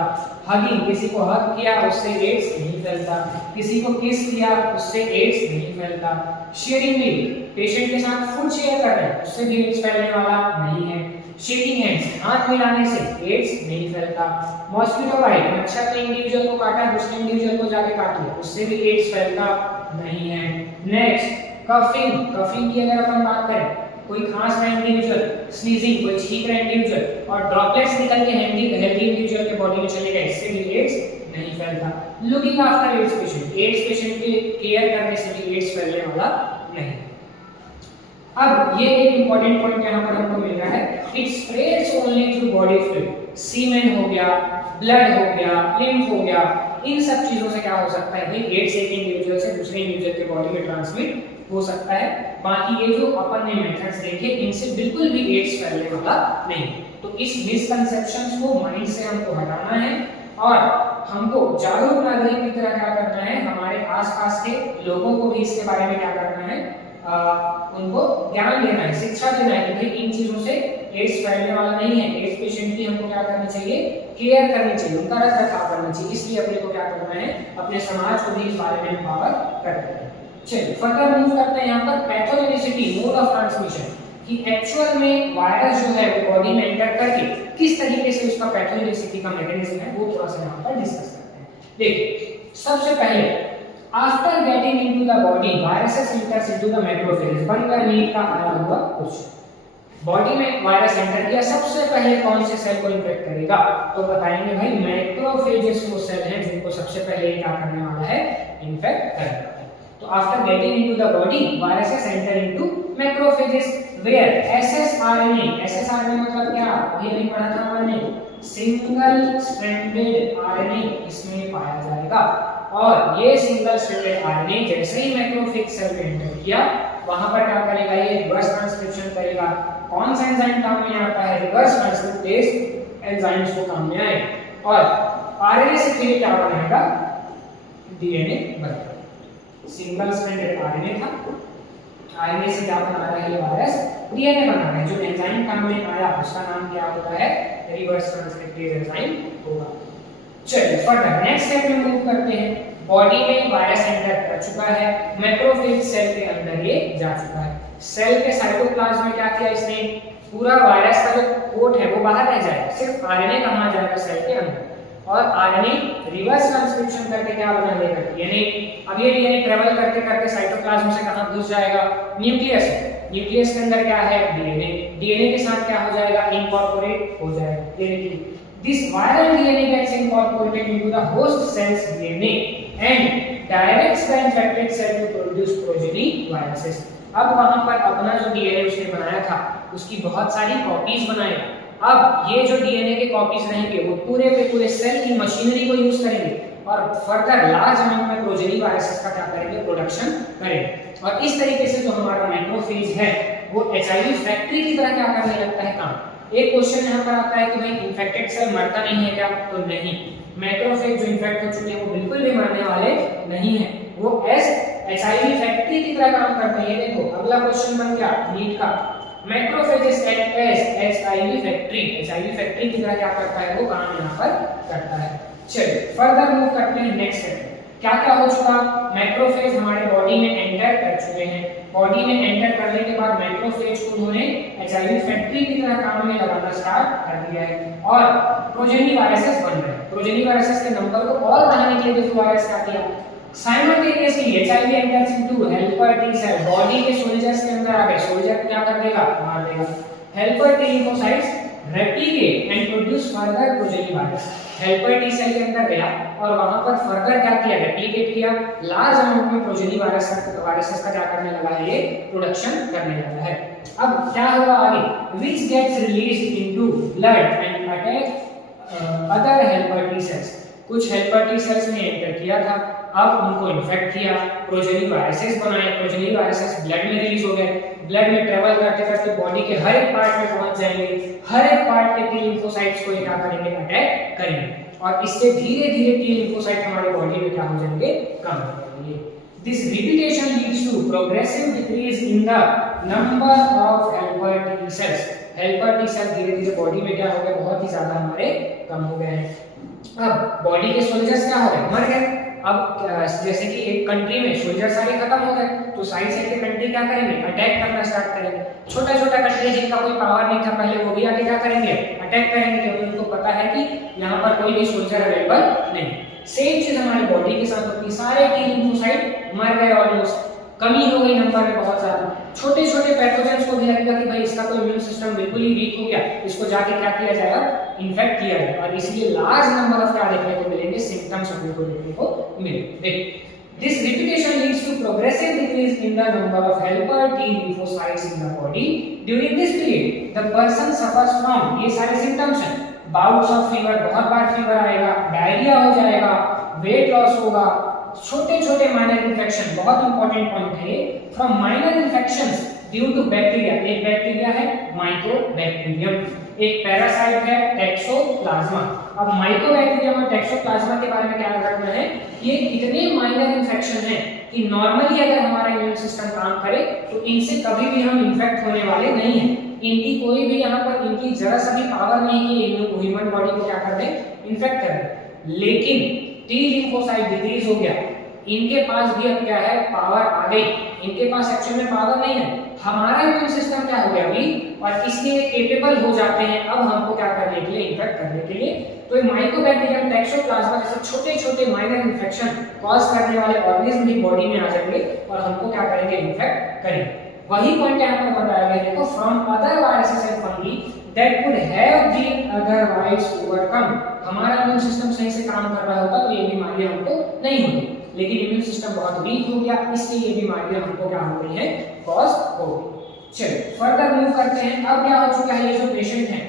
हगिंग, किसी को हग किया उससे एड्स नहीं फैलता। किसी को किस किया उससे एड्स नहीं फैलता। शेयरिंग मील, पेशेंट के साथ फूड शेयर कर रहे हैं उससे भी एड्स फैलने वाला नहीं है। शेकिंग हैंड्स, हाथ मिलाने से एड्स नहीं फैलता। मॉस्किटो बाइट, मच्छर ने इंडिविजुअल को काटा दूसरे इंडिविजुअल को जाके काट लिया उससे भी एड्स फैलता नहीं है। नेक्स्ट कफिंग, कफिंग की अगर अपन बात करें, कोई खांस रहा इंडिविजुअल, स्नीजिंग, कोई छींक रहा इंडिविजुअल और ड्रॉपलेट्स निकल के हेल्दी इंडिविजुअल के बॉडी में चले गए, इससे भी एड्स नहीं फैलता। Looking after ads patient, ads patient के केयर करने से भी एड्स फैलने वाला नहीं। अब ये एक इंपॉर्टेंट पॉइंट यहाँ पर हमको मिल रहा है, it spreads only through body fluid. Semen हो गया, ब्लड हो गया, लिम्फ हो गया, इन सब चीजों से क्या हो सकता है, एड्स एक इंडिविजुअल से दूसरे इंडिविजुअल के बॉडी में ट्रांसमिट हो सकता है। बाकी ये जो अपन ने मेथड्स देखे इनसे बिल्कुल भी एड्स फैलने वाला नहीं। तो इस मिसकंसेप्शंस को माइंड से हमको हटाना है और हमको जागरूक नागरिक की तरह क्या करना है, हमारे आसपास के लोगों को भी इसके बारे में क्या करना है, उनको ज्ञान देना है, शिक्षा देना है कि भाई इन चीजों से एड्स फैलने वाला नहीं है। एड्स पेशेंट की हमको क्या करनी चाहिए, केयर करनी चाहिए, उनका रखरखाव करना चाहिए। इसलिए अपने को क्या करना है, अपने समाज को भी इस बारे में एम्पावर करना है। चलिए फर्दर मूव करते हैं यहाँ पर पैथोजेनिसिटी, मोड ऑफ ट्रांसमिशन, कि एक्चुअल में वायरस जो है वो बॉडी में एंटर करके किस तरीके से उसका पैथोजेनिसिटी का मैकेनिज्म है वो थोड़ा सा यहाँ पर डिस्कस करते हैं। देखिए सबसे पहले after getting into the body viruses enters into the macrophage, बनकर नीड का आया हुआ कुछ बॉडी में वायरस एंटर किया, सबसे पहले कौन से सेल को इन्फेक्ट करेगा, तो बताएंगे भाई मैक्रोफेजेस वो सेल हैं जिनको सबसे पहले क्या करने वाला है, इन्फेक्ट करना है। तो after getting into the body viruses enter into macrophages where ssRNA, ssRNA मतलब क्या, अभी अभी पढ़ा था हमने, सिंगल स्ट्रैंडेड आरएनए इसमें पाया जाएगा। और ये सिंगल स्ट्रैंडेड आरएनए जैसे ही मैक्रोफेज सेल में एंटर किया वहां पर क्या करेगा, ये रिवर्स ट्रांसक्रिप्शन करेगा। कौन सा एंजाइम काम में आता है, रिवर्स ट्रांसक्रिप्टेज एंजाइम्स को काम में आए, और आरएनए से फिर क्या बनेगा, डीएनए बनेगा। सिंगल स्ट्रैंडेड आरएनए था, आरएनए से क्या बना रहा है ये वायरस, डीएनए बना रहा है। जो एंजाइम काम में आया उसका नाम क्या होता है, रिवर्स ट्रांसक्रिप्टेज एंजाइम होगा। चलिए फर्दर नेक्स्ट स्टेप में मूव करते हैं। बॉडी में वायरस एंटर कर चुका है, मैक्रोफेज सेल के अंदर ये जा चुका है। सेल के साइटोप्लाज्म में क्या किया इसने, पूरा वायरस का जो कोट है वो बाहर रह जाएगा, सिर्फ आरएनए कहां जाएगा, सेल के अंदर। और आरएनए रिवर्स ट्रांसक्रिप्शन करके क्या बना लेगा, डीएनए। अब ये डीएनए ट्रेवल करते करते साइटोप्लाज्म से कहां घुस जाएगा, न्यूक्लियस। न्यूक्लियस के अंदर क्या है, डीएनए। डीएनए के साथ क्या हो जाएगा, इनकॉर्पोरेट हो जाएगा। DNA this viral DNA gets incorporated into the host cell's DNA and directs the infected cell to produce progeny viruses। अब वहां पर अपना जो डीएनए उसने बनाया था उसकी बहुत सारी कॉपीज बनाएगा। अब ये जो डीएनए के कॉपीज रहेंगे वो पूरे के पूरे सेल की मशीनरी को यूज करेंगे और फर्दर लार्ज अमाउंट में प्रोजेनी वायरसेस का क्या करेंगे, प्रोडक्शन करेंगे। और इस तरीके से जो हमारा मैक्रोफेज है वो एचआईवी फैक्ट्री की तरह क्या करने लगता है काम। एक क्वेश्चन यहाँ पर आता है कि भाई इन्फेक्टेड सेल मरता नहीं है क्या, तो नहीं, मैक्रोफेज जो इन्फेक्ट हो चुके हैं वो बिल्कुल भी मरने वाले नहीं है, वो एचआईवी फैक्ट्री की तरह काम करते हैं। ये देखो अगला क्वेश्चन बन गया नीट का, macrophages act as HIV factory, HIV factory की तरह क्या करता है, वो काम यहाँ पर करता है। चलिए फर्दर मूव करते हैं नेक्स्ट स्टेप। क्या क्या हो चुका, मैक्रोफेज हमारे बॉडी में एंटर कर चुके हैं। बॉडी में एंटर करने के बाद मैक्रोफेज को उन्होंने एचआईवी फैक्ट्री की तरह काम में लगाना स्टार्ट कर दिया है और प्रोजेनी वायरसेस बन रहे हैं। प्रोजेनी वायरसेस के नंबर को और बढ़ाने के लिए वायरस क्या किया, simultaneously HIV enters into helper T cell, body के सोल्जर्स के अंदर आ गए, सोल्जर क्या कर देगा, मार देगा। Helper T lymphocytes replicate and produce further progeny virus. Helper T cell के अंदर गया और वहां पर फर्दर क्या किया, रेप्लिकेट किया, लार्ज अमाउंट में प्रोजेनी वायरसेस का क्या करने लगा है, ये प्रोडक्शन करने लगा है। अब क्या होगा आगे, which gets released into blood and attack other helper T cells. कुछ हेल्पर टी सेल्स ने एंटर किया था, अब उनको इन्फेक्ट किया, प्रोजेनी वायरसेस बनाए, प्रोजेनी वायरसेस ब्लड में रिलीज हो गए, ब्लड में ट्रेवल करते करते बॉडी के हर एक पार्ट में पहुंच जाएंगे, हर एक पार्ट के टी लिम्फोसाइट्स को ये क्या करेंगे, अटैक करेंगे और इससे धीरे धीरे टी लिम्फोसाइट हमारी बॉडी में क्या हो जाएंगे, कम हो जाएंगे। This repetition leads to progressive decrease in the number of helper T cells। helper T cell धीरे धीरे बॉडी में क्या हो गए, बहुत ही ज्यादा हमारे कम हो गए हैं। अब बॉडी के सोल्जर्स क्या हो गए, मर गए। अब जैसे कि एक कंट्री में सोल्जर सारे खत्म हो गए तो साइड साइड के कंट्री क्या करेंगे, अटैक करना स्टार्ट करेंगे। छोटा छोटा कंट्री जिनका कोई पावर नहीं था पहले, वो भी आके क्या करेंगे, अटैक करेंगे, क्योंकि उनको पता है कि यहाँ पर कोई भी सोल्जर अवेलेबल नहीं। सेम चीज हमारी बॉडी के साथ होती है, सारे टी लिम्फोसाइट मर गए, ऑलमोस्ट कमी हो गई नंबर में बहुत ज्यादा। छोटे छोटे पैथोजेंस को भी लगेगा कि भाई इसका तो इम्यून सिस्टम बिल्कुल ही वीक हो गया, इसको जाके क्या किया जाएगा, इन्फेक्ट किया जाएगा और इसलिए लार्ज नंबर ऑफ क्या देखने को मिलेंगे, सिम्टम्स अपने को देखने को मिलेंगे। This repetition leads to progressive decrease in the number of helper T lymphocytes in the body. During this period, the person suffers from ये सारे symptoms हैं, bouts of fever, बहुत बार फीवर आएगा, डायरिया हो जाएगा, वेट लॉस होगा, छोटे छोटे माइनर इन्फेक्शन, बहुत इंपॉर्टेंट पॉइंट है ये, from minor infections due to bacteria. एक बैक्टीरिया है माइकोबैक्टीरियम, एक पैरासाइट है टैक्सोप्लाज्मा। अब माइकोबैक्टीरियम और टैक्सोप्लाज्मा के बारे में क्या रखना है, ये इतने माइनर इन्फेक्शन है कि नॉर्मली अगर हमारा इम्यून सिस्टम काम करे तो इनसे कभी भी हम इन्फेक्ट होने वाले नहीं हैं। इनकी कोई भी यहाँ पर इनकी जरा सा भी पावर नहीं कि ह्यूमन बॉडी को क्या कर दे, इन्फेक्ट कर दे। लेकिन टी लिम्फोसाइट डिक्रीज हो गया, इनके पास भी अब क्या है, पावर आ गई, इनके पास एक्चुअल में पावर नहीं है, हमारा इम्यून सिस्टम क्या हो गया अभी, और इसलिए केपेबल हो जाते हैं अब हमको क्या करने के लिए, इन्फेक्ट करने के लिए। तो माइकोबैक्टीरियम टैक्सोप्लाज्मा जैसे छोटे छोटे माइनर इन्फेक्शन कॉज करने वाले ऑर्गेनिज्म भी बॉडी में आ जाएंगे और हमको क्या करेंगे, इन्फेक्ट करेंगे। वही पॉइंट यहाँ पर बताया गया, देखो from other viruses and fungi that could have been otherwise overcome. हमारा इम्यून सिस्टम सही से काम कर रहा होता तो ये बीमारियां हमको नहीं होती, लेकिन इम्यून सिस्टम बहुत वीक हो गया, इसलिए ये बीमारियां हमको क्या हो गई है, कॉज हो गई। चलिए फर्दर मूव करते हैं। अब क्या हो चुका है, ये जो पेशेंट है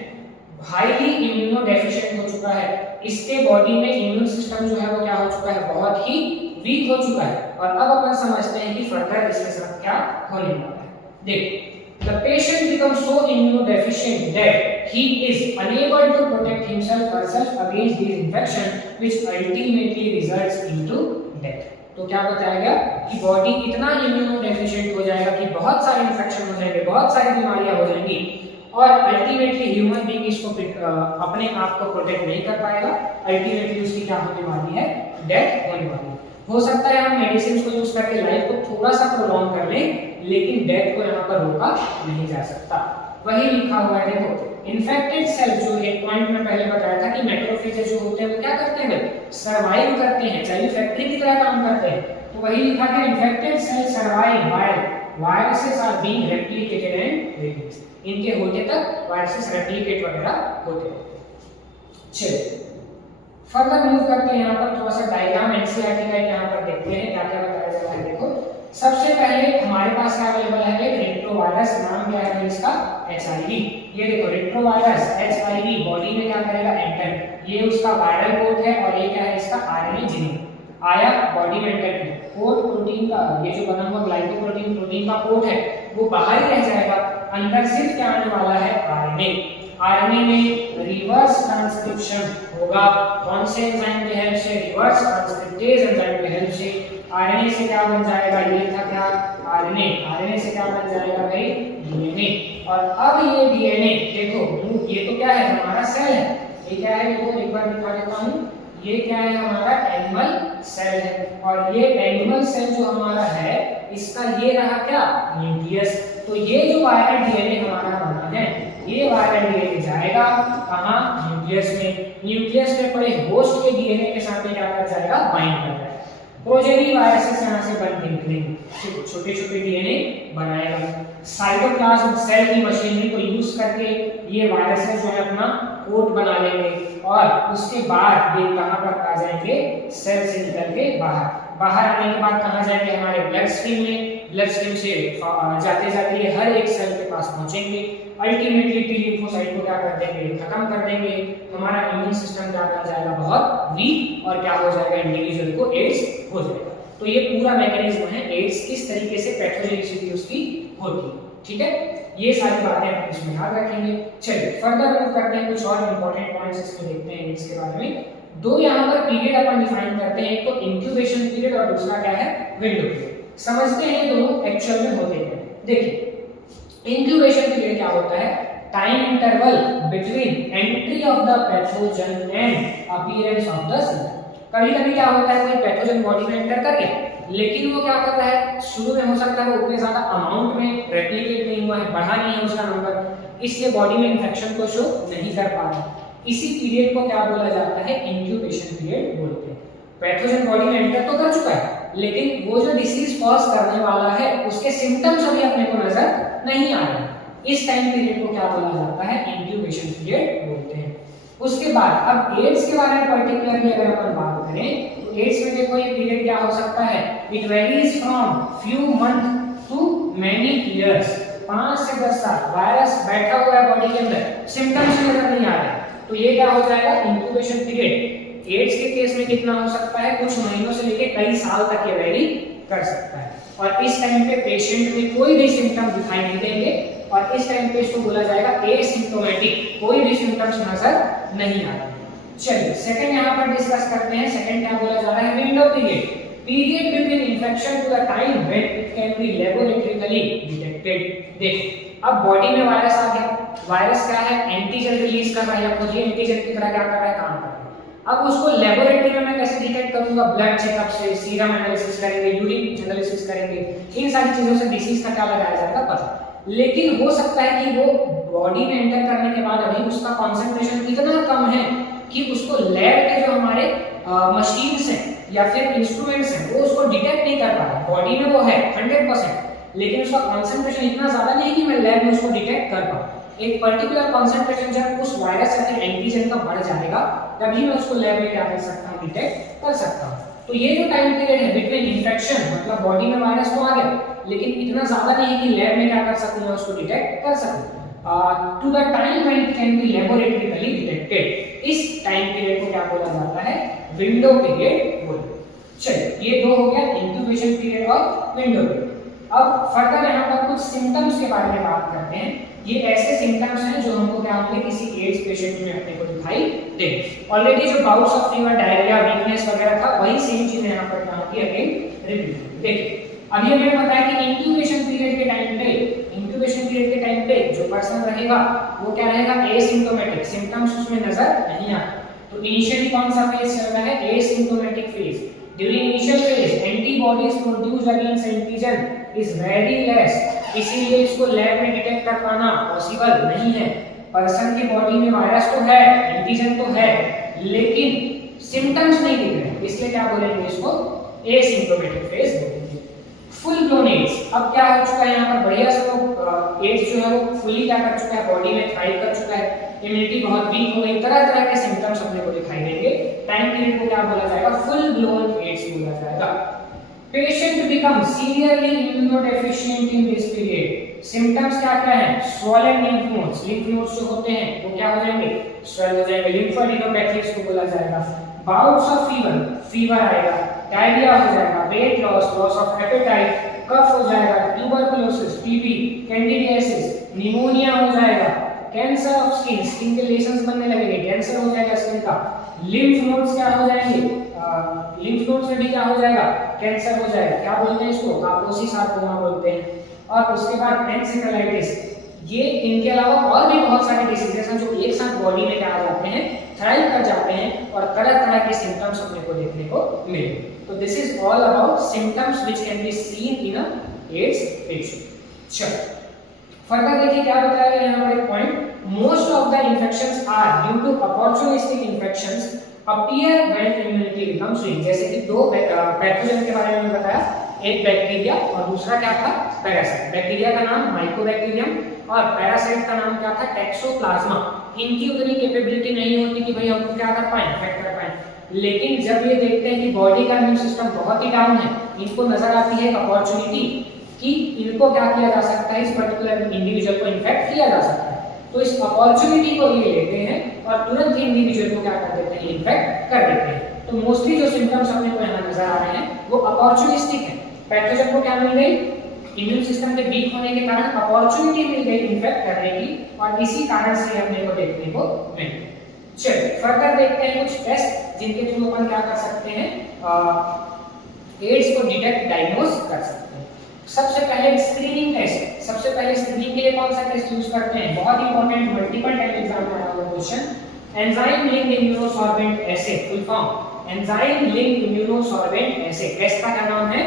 हाईली इम्यूनो डेफिशिएंट हो चुका है, इसके बॉडी में इम्यून सिस्टम जो है वो क्या हो चुका है, बहुत ही वीक हो चुका है। और अब अपन समझते हैं कि फर्दर इसके साथ क्या होने वाला है। देखिए the patient becomes so immunodeficient that he is unable to protect himself herself against these infection which ultimately results into death। तो क्या बताया गया कि बॉडी इतना इम्यूनोडेफिशिएंट हो जाएगा कि बहुत सारे इन्फेक्शन हो जाएंगे, बहुत सारी बीमारियां हो जाएंगी और अल्टीमेटली ह्यूमन बीइंग इसको अपने आप को प्रोटेक्ट नहीं कर पाएगा, अल्टीमेटली उसकी क्या होने वाली है, डेथ होने वाली है। हो सकता है हम मेडिसिन को यूज करके लाइफ को थोड़ा सा प्रोलॉन्ग कर लें, लेकिन डेथ को यहाँ पर रोका नहीं जा सकता। वही लिखा हुआ है, देखो इन्फेक्टेड सेल, जो एक पॉइंट में पहले बताया था कि मैक्रोफेजेस जो होते हैं वो क्या करते हैं भाई, सर्वाइव करते हैं, चाहे फैक्ट्री की तरह काम करते हैं। तो वही लिखा है infected cell survive while viruses are being replicated and release. इनके होते तक वायरसेस रेप्लिकेट वगैरह होते हैं। चलिए फर्दर मूव करते हैं, यहाँ पर थोड़ा सा डायग्राम एनसीईआरटी का यहाँ पर देखते हैं क्या क्या बताया जा रहा है। देखो सबसे पहले हमारे पास क्या अवेलेबल है, एक रेट्रोवायरस, नाम क्या है इसका, एचआईवी। ये देखो रेट्रोवायरस एचआईवी बॉडी में क्या करेगा, एंटर, ये उसका वायरल कोड है और ये क्या है इसका आरएनए जीन आया बॉडी में एंटर किया। कोड प्रोटीन का ये जो बना हुआ ग्लाइकोप्रोटीन प्रोटीन का कोड है वो बाहर ही रह जाएगा, अंदर सिर्फ क्या आने वाला है, आरएनए। आरएनए में रिवर्स ट्रांसक्रिप्शन होगा, कौन से एंजाइम की हेल्प से, रिवर्स ट्रांसक्रिप्टेज एंजाइम की हेल्प से। आरएनए से क्या बन जाएगा, ये था क्या, आरएनए, आरएनए से क्या बन जाएगा भाई, डीएनए। और अब ये डीएनए देखो, ये तो क्या है, हमारा सेल है, ये क्या है, देखो एक बार दिखा देता हूं, ये क्या है, हमारा एनिमल सेल है। और ये एनिमल सेल जो हमारा है इसका ये रहा क्या, न्यूक्लियस। तो ये जो वायरल डीएनए हमारा बना है, ये वायरल डीएनए जाएगा कहां, न्यूक्लियस में। न्यूक्लियस में पड़े होस्ट के डीएनए के साथ में क्या कर जाएगा, बाइंड कर जाएगा। प्रोजेनी वायरसेस यहां से बन के निकलेंगे, छोटे छोटे डीएनए बनाएगा। साइटोप्लाज्म सेल की मशीनरी को यूज करके ये वायरसेस जो है अपना कोट बना लेंगे और उसके बाद ये कहां पर आ जाएंगे, सेल से निकल के बाहर। बाहर आने के बाद कहां जाएंगे, हमारे ब्लड स्ट्रीम में, ब्लड स्ट्रीम से जाते जाते ये हर एक सेल के पास पहुंचेंगे। अल्टीमेटली टी लिम्फोसाइट को क्या कर देंगे, खत्म कर देंगे। हमारा इम्यून सिस्टम क्या कर जाएगा, बहुत वीक, और क्या हो जाएगा, इंडिविजुअल को एड्स हो जाएगा। तो ये पूरा मैकेनिज्म है, एड्स किस तरीके से पैथोजेनिसिटी उसकी होती है, ठीक है। ये सारी बातें हम इसमें याद रखेंगे। चलिए फर्दर मूव करते हैं, कुछ और इंपॉर्टेंट पॉइंट्स इसमें देखते हैं एड्स के बारे में। दो यहाँ पर पीरियड अपन डिफाइन करते हैं, एक तो इंक्यूबेशन पीरियड और दूसरा क्या है, विंडो पीरियड। समझते हैं दोनों एक्चुअल में होते हैं। देखिए इंक्यूबेशन पीरियड क्या होता है, time interval between entry of the pathogen and appearance of the symptom. कभी-कभी क्या होता है, कोई पैथोजन बॉडी में एंटर कर गया, लेकिन वो क्या कर रहा है, शुरू में हो सकता है वो उतने ज्यादा अमाउंट में रेप्लिकेट नहीं हुआ है, बढ़ा नहीं है उसका नंबर, इसलिए बॉडी में इन्फेक्शन को शो नहीं कर पा रहा। इसी पीरियड को क्या बोला जाता है, इंक्यूबेशन पीरियड बोलते हैं। पैथोजन बॉडी में एंटर तो कर चुका है, लेकिन वो जो डिसीज कॉज करने वाला है उसके सिम्टम्स अभी अपने को नजर नहीं आ रहे। इस टाइम पीरियड को क्या बोला जाता है, इंक्यूबेशन पीरियड बोलते हैं। उसके बाद अब एड्स के बारे में पर्टिकुलरली अगर अपन बात करें तो एड्स में देखो ये पीरियड क्या हो सकता है, it varies from few month to many years. 5 से 10 साल वायरस बैठा हुआ है बॉडी के अंदर, सिम्टम्स नजर नहीं आ रहे, तो ये क्या हो जाएगा, इंक्यूबेशन पीरियड। एड्स के केस में कितना हो सकता है, कुछ महीनों से लेकर कई साल तक ये वेरी कर सकता है। और इस टाइम पे पेशेंट में कोई भी सिम्टम दिखाई नहीं देंगे और इस टाइम पे इसको बोला जाएगा एसिम्प्टोमेटिक, कोई भी सिम्टम्स नजर नहीं आ रहे। चलिए सेकंड यहाँ पर डिस्कस करते हैं। सेकंड क्या बोला जा रहा है, window period, period between infection to the time when it can be laboratorically detected. देख अब बॉडी में वायरस आ गया, वायरस क्या है, एंटीजन रिलीज कर रहा है, खुद ही एंटीजन की तरह क्या कर रहा है, काम कर रहा है। अब उसको लेबोरेटरी में मैं कैसे डिटेक्ट करूंगा, ब्लड चेकअप से, सीरम एनालिसिस करेंगे, यूरिन एनालिसिस करेंगे, इन सारी चीजों से डिसीज का क्या लगाया जाएगा पता। लेकिन हो सकता है कि वो बॉडी में एंटर करने के बाद अभी उसका कंसंट्रेशन इतना कम है कि उसको लैब के जो हमारे मशीन्स हैं या फिर इंस्ट्रूमेंट्स हैं वो उसको डिटेक्ट नहीं कर पा रहा। बॉडी में वो है 100%, लेकिन उसका कंसंट्रेशन इतना ज्यादा नहीं कि मैं लैब में उसको डिटेक्ट कर पाऊं। एक पर्टिकुलर कंसंट्रेशन जब उस वायरस या फिर एंटीजन का बढ़ जाएगा तभी मैं उसको लैब में क्या कर सकता हूं, डिटेक्ट कर सकता हूं। तो ये जो टाइम पीरियड है बिटवीन इन्फेक्शन, मतलब बॉडी में वायरस तो आ गया लेकिन इतना ज्यादा नहीं है कि लैब में क्या कर सकूं मैं उसको डिटेक्ट कर सकूं, to the time when it can be laboratorically detected, इस टाइम पीरियड को क्या बोला जाता है, विंडो पीरियड बोलते हैं। चलिए ये दो हो गया इंक्यूबेशन पीरियड और विंडो पीरियड। अब फर्दर यहाँ पर कुछ सिम्टम्स के बारे में बात करते हैं। ये ऐसे सिम्टम्स हैं जो हमको क्या होंगे किसी एड्स पेशेंट में अपने को दिखाई देंगे। ऑलरेडी जो bouts of fever, diarrhoea, weakness वगैरह था वही सेम चीजें यहाँ पर क्या होगी अगेन रिपीट। देखिए अभी हमने बताया कि इंक्यूबेशन पीरियड के टाइम पे जो पर्सन रहेगा वो क्या रहेगा, एसिम्प्टोमेटिक, सिम्टम्स उसमें नजर नहीं आते। तो इनिशियली कौन सा फेज चल रहा है, asymptomatic phase. During initial phase antibodies produced against antigen is very less, इसीलिए इसको लैब में डिटेक्ट कर पाना पॉसिबल नहीं है। पर्सन की बॉडी में वायरस तो है, एंटीजन तो है, लेकिन सिम्टम्स नहीं दिख रहे, इसलिए क्या बोलेंगे इसको, एसिम्प्टोमेटिक फेज बोलेंगे। फुल ब्लोन एड्स, अब क्या हो चुका है यहाँ पर बढ़िया से वो एड्स जो है वो फुली क्या कर चुका है, बॉडी में थ्राइव कर चुका है, इम्यूनिटी बहुत वीक हो गई, तरह तरह के सिम्टम्स अपने को दिखाई देंगे। टाइम पीरियड को क्या बोला जाएगा, फुल ब्लोन एड्स बोला जाएगा। Patient become severely immunodeficient in this period. Symptoms क्या क्या है, स्वॉलन लिम्फ नोड्स जो होते हैं वो क्या हो जाएंगे, स्वेल हो जाएंगे, लिम्फोडेनोपैथी इसको बोला जाएगा। बाउट्स ऑफ फीवर आएगा, डायरिया हो जाएगा, वेट लॉस ऑफ एपेटाइट, कफ हो जाएगा, ट्यूबरकुलोसिस, टीबी, कैंडिडियासिस, निमोनिया हो जाएगा, कैंसर ऑफ स्किन के लेशंस बनने लगेंगे, कैंसर हो जाएगा स्किन का। लिम्फ नोड्स क्या हो जाएंगे, लिम्फ नोड्स में भी क्या हो जाएगा, कैंसर हो जाएगा, क्या बोलते हैं इसको, कापोसी सार्कोमा बोलते हैं। और उसके बाद एंसेफेलाइटिस, ये इनके अलावा और भी बहुत सारे डिसीजेस हैं जो एक साथ बॉडी में क्या आ जाते हैं, थ्राइव कर जाते हैं और तरह तरह के सिम्टम्स अपने को देखने को मिले। तो this is all about symptoms which can be seen in a AIDS patient. चलो फर्दर देखिए क्या बताया गया यहाँ पर एक point, most of the infections are due to opportunistic infections appear when immunity becomes weak. जैसे कि दो पैथोजन के बारे में बताया, एक बैक्टीरिया और दूसरा क्या था, पैरासाइट। बैक्टीरिया का नाम माइकोबैक्टीरियम और पैरासाइट का नाम क्या था, टैक्सोप्लाज्मा। इनकी उतनी कैपेबिलिटी नहीं होती कि भाई हमको क्या कर पाए, इन्फेक्ट कर पाए, लेकिन जब ये देखते हैं कि बॉडी का इम्यून सिस्टम बहुत ही डाउन है, इनको नजर आती है अपॉर्चुनिटी कि इनको क्या किया जा सकता है, इस पर्टिकुलर इंडिविजुअल को इन्फेक्ट किया जा सकता है। तो इस अपॉर्चुनिटी को ये लेते हैं और तुरंत ही इंडिविजुअल को क्या कर देते हैं, इन्फेक्ट कर देते हैं। तो मोस्टली जो सिम्टम्स अपने को यहाँ नजर आ रहे हैं वो अपॉर्चुनिस्टिक है। पैथोजन को क्या मिल गई, इम्यून सिस्टम के वीक होने के कारण अपॉर्चुनिटी मिल गई इन्फेक्ट करने की, और इसी कारण से अपने को देखने को मिली। चलिए फर्दर देखते हैं कुछ टेस्ट जिनके थ्रू अपन क्या कर सकते हैं, एड्स को डिटेक्ट डायग्नोज कर सकते हैं। सबसे पहले स्क्रीनिंग टेस्ट। सबसे पहले स्क्रीनिंग के लिए कौन सा टेस्ट यूज करते हैं, बहुत इंपॉर्टेंट, मल्टीपल टाइप एग्जाम में आया हुआ question, enzyme linked immunosorbent assay, full form enzyme linked immunosorbent assay. Test का क्या नाम है,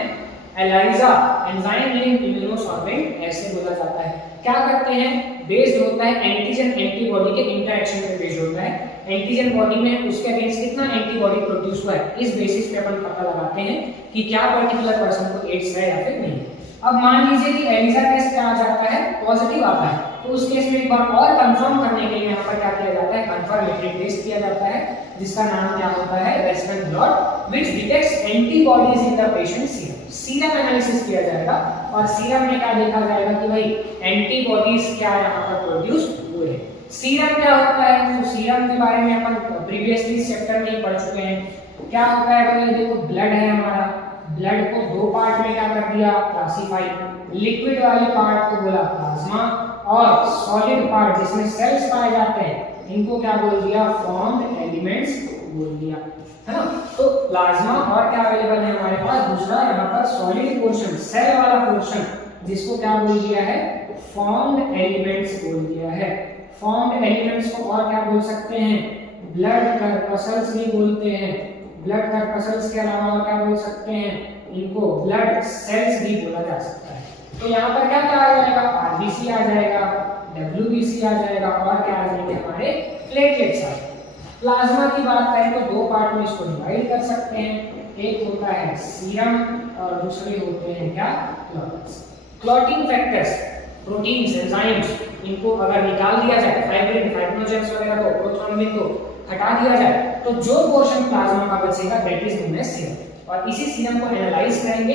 एलाइजा एंजाइम लिंक्ड इम्यूनोसॉर्बेंट ऐसे बोला जाता है। क्या करते हैं, बेस्ड होता है एंटीजन एंटीबॉडी के इंटरेक्शन पे बेस्ड होता है। एंटीजन बॉडी में उसके अगेंस्ट कितना एंटीबॉडी प्रोड्यूस हुआ है, इस बेसिस पे अपन पता लगाते हैं कि क्या पर्टिकुलर पर्सन को एड्स है या फिर नहीं। अब मान लीजिए कि एलिसा टेस्ट क्या आ जाता है, पॉजिटिव आता है, तो उस केस में एक बार और कंफर्म करने के लिए यहाँ पर क्या किया जाता है, कंफर्मेटरी टेस्ट किया जाता है, जिसका नाम क्या होता है, western blot, which detects antibodies in the patient serum. Serum analysis किया जाएगा और सीरम में क्या देखा जाएगा कि भाई एंटीबॉडीज क्या यहाँ पर प्रोड्यूस हुए हैं। सीरम क्या होता है, तो सीरम के बारे में अपन प्रीवियसली चैप्टर में पढ़ चुके हैं। क्या होता है भाई, देखो ब्लड है हमारा, ब्लड को दो पार्ट में क्या कर दिया, क्लासिफाई। लिक्विड वाले पार्ट को बोला प्लाज्मा, और सॉलिड पार्ट जिसमें सेल्स पाए जाते हैं इनको क्या बोल दिया, फॉर्म्ड एलिमेंट्स बोल दिया, है ना। तो प्लाज्मा और क्या अवेलेबल है हमारे पास, दूसरा यहाँ पर सॉलिड पोर्शन, सेल वाला पोर्शन, जिसको क्या बोल दिया है, फॉर्म्ड एलिमेंट्स बोल दिया है। फॉर्म्ड एलिमेंट्स को और क्या बोल सकते हैं, ब्लड कर्पसल्स भी बोलते हैं। ब्लड कर्पसल्स के अलावा और क्या बोल सकते हैं, इनको ब्लड सेल्स भी बोला जा सकता है। तो यहाँ पर क्या क्या आ जाएगा, आरबीसी आ जाएगा, डब्ल्यूबीसी आ जाएगा, और क्या आ जाएंगे हमारे प्लेटलेट्स आ जाएंगे। प्लाज्मा की बात करें तो दो पार्ट में इसको डिवाइड कर सकते हैं, एक होता है सीरम और दूसरे होते हैं क्या, clots. Clotting factors, proteins, enzymes, इनको अगर निकाल दिया जाए, फाइब्रिन, फाइब्रिनोजेंस वगैरह को, प्रोथ्रोम्बिन को हटा दिया जाए, तो जो पोर्शन प्लाज्मा का बचेगा that is known as serum. और इसी सीरम को एनालाइज करेंगे,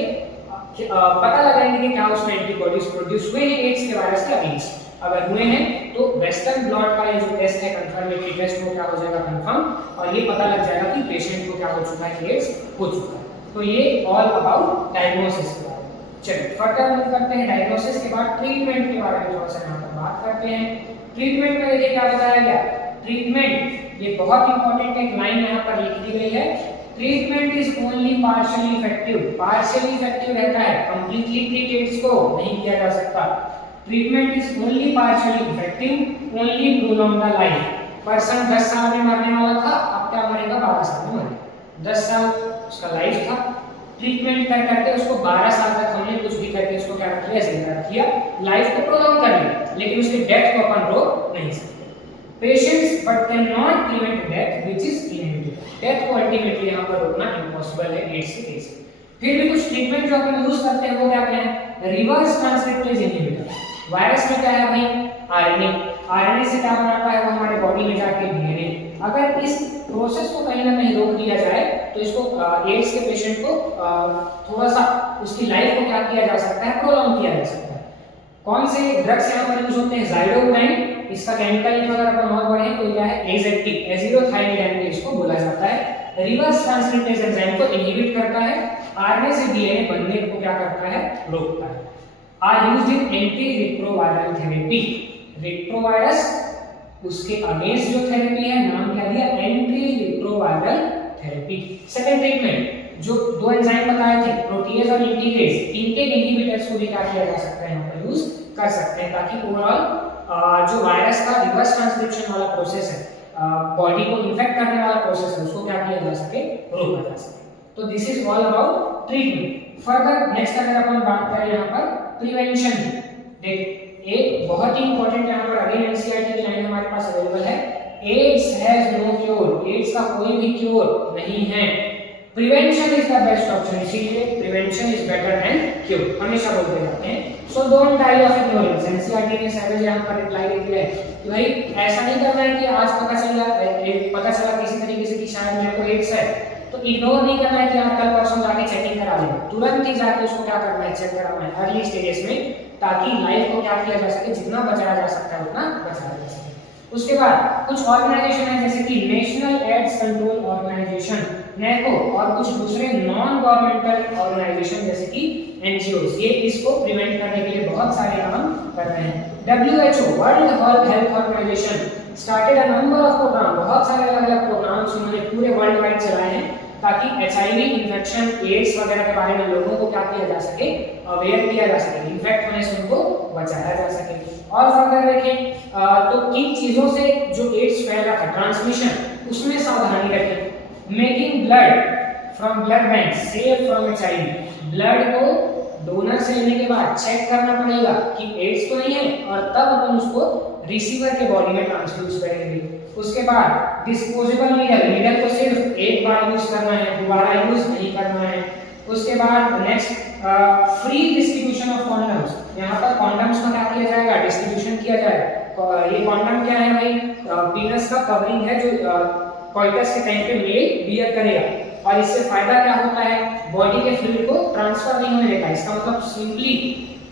पता लगाएंगे कि क्या उसमें एंटीबॉडीज प्रोड्यूस हुए हैं एड्स के वायरस के अगेंस्ट। अगर हुए हैं तो वेस्टर्न ब्लॉट का ये जो टेस्ट है कंफर्मेटरी टेस्ट वो क्या हो जाएगा कंफर्म, और ये पता लग जाएगा कि पेशेंट को क्या हो चुका है, एड्स हो चुका है। तो ये ऑल अबाउट डायग्नोसिस के बारे में। चलिए फर्दर मूव करते हैं। डायग्नोसिस के बाद ट्रीटमेंट के बारे में थोड़ा सा यहाँ पर बात करते हैं। ट्रीटमेंट में देखिए क्या बताया गया, ट्रीटमेंट ये बहुत इंपॉर्टेंट एक लाइन यहाँ पर लिख दी गई है, treatment is only partially effective. Partially effective रहता है, कंप्लीटली ट्रीट एड्स को नहीं किया जा सकता। Treatment is only partially effective, only prolong the life. Person 10 साल में मरने वाला था, अब क्या मरेगा, 12 साल में मरेगा। 10 साल उसका लाइफ था, ट्रीटमेंट कर करके उसको 12 साल तक हमने कुछ भी करके उसको क्या किया, जिंदा किया, लाइफ को प्रोलॉन्ग कर लिया, लेकिन उसकी डेथ को अपन रोक नहीं सकते। Patients but can not prevent death which is inevitable. Death को अल्टीमेटली यहाँ पर रोकना इम्पॉसिबल है एड्स के केस में। फिर भी कुछ ट्रीटमेंट जो अपन यूज करते हैं वो क्या क्या है, रिवर्स ट्रांसक्रिप्टेज इनहिबिटर। वायरस में क्या है भाई, आरएनए, आरएनए से क्या बनाता है वो हमारे बॉडी में जाके डीएनए। अगर इस प्रोसेस को कहीं ना कहीं रोक दिया जाए तो इसको एड्स के पेशेंट को थोड़ा सा उसकी लाइफ को क्या किया जा सकता है, प्रोलॉन्ग किया जा सकता है। कौन से ड्रग्स यहाँ पर यूज होते हैं, ज़ाइडोकाइन, इसका केमिकल नेम अगर अपन और पढ़ें तो क्या है, एजेक्टिक, एजिरोथाइमिड इसको बोला जाता है। रिवर्स ट्रांसक्रिप्टेज एंजाइम को इनहिबिट करता है, आरएनए से डीएनए बनने को क्या करता है, रोकता है। Are used in anti retroviral therapy. Retrovirus उसके अगेंस्ट जो थेरेपी है, नाम क्या दिया, anti retroviral therapy. Second treatment जो दो एंजाइम बताए थे, प्रोटीएज और इंटीग्रेज, इनके इनहिबिटर्स को भी क्या किया जा सकता है, यहाँ पर यूज कर सकते हैं, ताकि ओवरऑल जो वायरस का रिवर्स ट्रांसक्रिप्शन वाला प्रोसेस है, बॉडी को इन्फेक्ट करने वाला प्रोसेस है, उसको क्या किया जा सके, रोका जा सके। तो this is all about treatment. Further next अगर अपन बात करें यहाँ पर प्रिवेंशन, देख एक बहुत ही इंपॉर्टेंट यहाँ पर अगेन एनसीईआरटी की लाइन हमारे पास अवेलेबल है, AIDS has no cure. AIDS का कोई भी क्योर नहीं है, prevention is the best option. इसीलिए prevention is better than cure, हमेशा बोलते जाते हैं। So don't die of ignorance. NCERT ने सैवेज यहाँ पर रिप्लाई दे दिया है कि भाई ऐसा नहीं करना है कि आज पता चला किसी तरीके से कि शायद मेरे को एड्स है, तो इग्नोर नहीं करना है कि आप कल परसों जाके चेकिंग करा लेंगे, तुरंत ही जाके उसको क्या करना है, चेक कराना है अर्ली स्टेजेस में, ताकि लाइफ को क्या किया जा सके, जितना बचाया जा सकता है उतना बचाया जा सके। उसके बाद कुछ ऑर्गेनाइजेशन है जैसे कि नेशनल एड्स कंट्रोल ऑर्गेनाइजेशन नेको, और कुछ दूसरे नॉन गवर्नमेंटल ऑर्गेनाइजेशन जैसे कि एनजीओस, ये इसको प्रिवेंट करने के लिए बहुत सारे काम कर रहे हैं। WHO World Health Organization started a number of program, बहुत सारे अलग अलग प्रोग्राम्स उन्होंने पूरे वर्ल्ड वाइड चलाए हैं, ताकि HIV इन्फेक्शन, एड्स वगैरह के बारे में लोगों को क्या किया जा सके, अवेयर किया जा सके, इन्फेक्ट होने से उनको बचाया जा सके। और फर्दर देखें तो किन चीजों से जो एड्स फैल रहा था, ट्रांसमिशन, उसमें सावधानी रखें। Making blood from blood bank safe from HIV। Blood को डोनर से लेने के बाद चेक करना पड़ेगा कि एड्स तो नहीं है, और तब अपन उसको रिसीवर के बॉडी में ट्रांसफ्यूज करेंगे। उसके बाद डिस्पोजेबल नीडल को सिर्फ एक बार यूज करना है, दोबारा यूज नहीं करना है। उसके बाद next free distribution of condoms, यहाँ पर कॉन्डम्स का क्या किया जाएगा, डिस्ट्रीब्यूशन किया जाएगा। ये कॉन्डम क्या है भाई, पीनस का कवरिंग है जो कॉइटस के टाइम पे मेल बियर करेगा, और इससे फायदा क्या होता है, बॉडी के फ्लूइड को ट्रांसफर नहीं होने देता। इसका मतलब सिंपली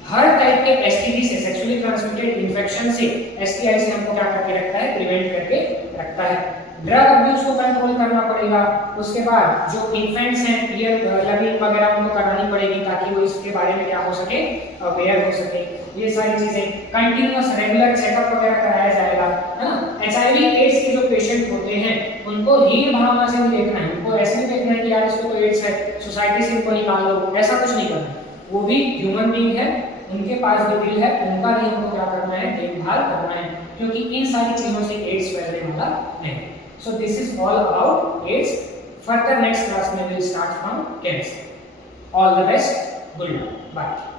हर टाइप के एसटीडी से, सेक्सुअली ट्रांसमिटेड इन्फेक्शन से, एसटीआई से हमको क्या करके रखता है, प्रिवेंट करके रखता है। ड्रग अब्यूज को कंट्रोल करना पड़ेगा। उसके बाद जो इन्फेंट्स हैं, ईयर लविंग वगैरह उनको करानी पड़ेगी, ताकि वो इसके बारे में क्या हो सके, अवेयर हो सके। ये सारी चीजें कंटिन्यूअस रेगुलर चेकअप वगैरह कराया जाएगा, है ना। HIV एड्स के जो पेशेंट होते हैं उनको हीन भावना से नहीं देखना है, उनको ऐसे नहीं देखना है कि यार इसको तो एड्स है, सोसाइटी से इनको निकाल लो, ऐसा कुछ नहीं करना। वो भी ह्यूमन बीइंग है, उनके पास भी दिल है, उनका भी हमको क्या करना है, देखभाल करना है, क्योंकि इन सारी चीजों से एड्स फैलने वाला नहीं। So this is all about AIDS. Further next class we will start from cancer. All the best. Good luck. Bye.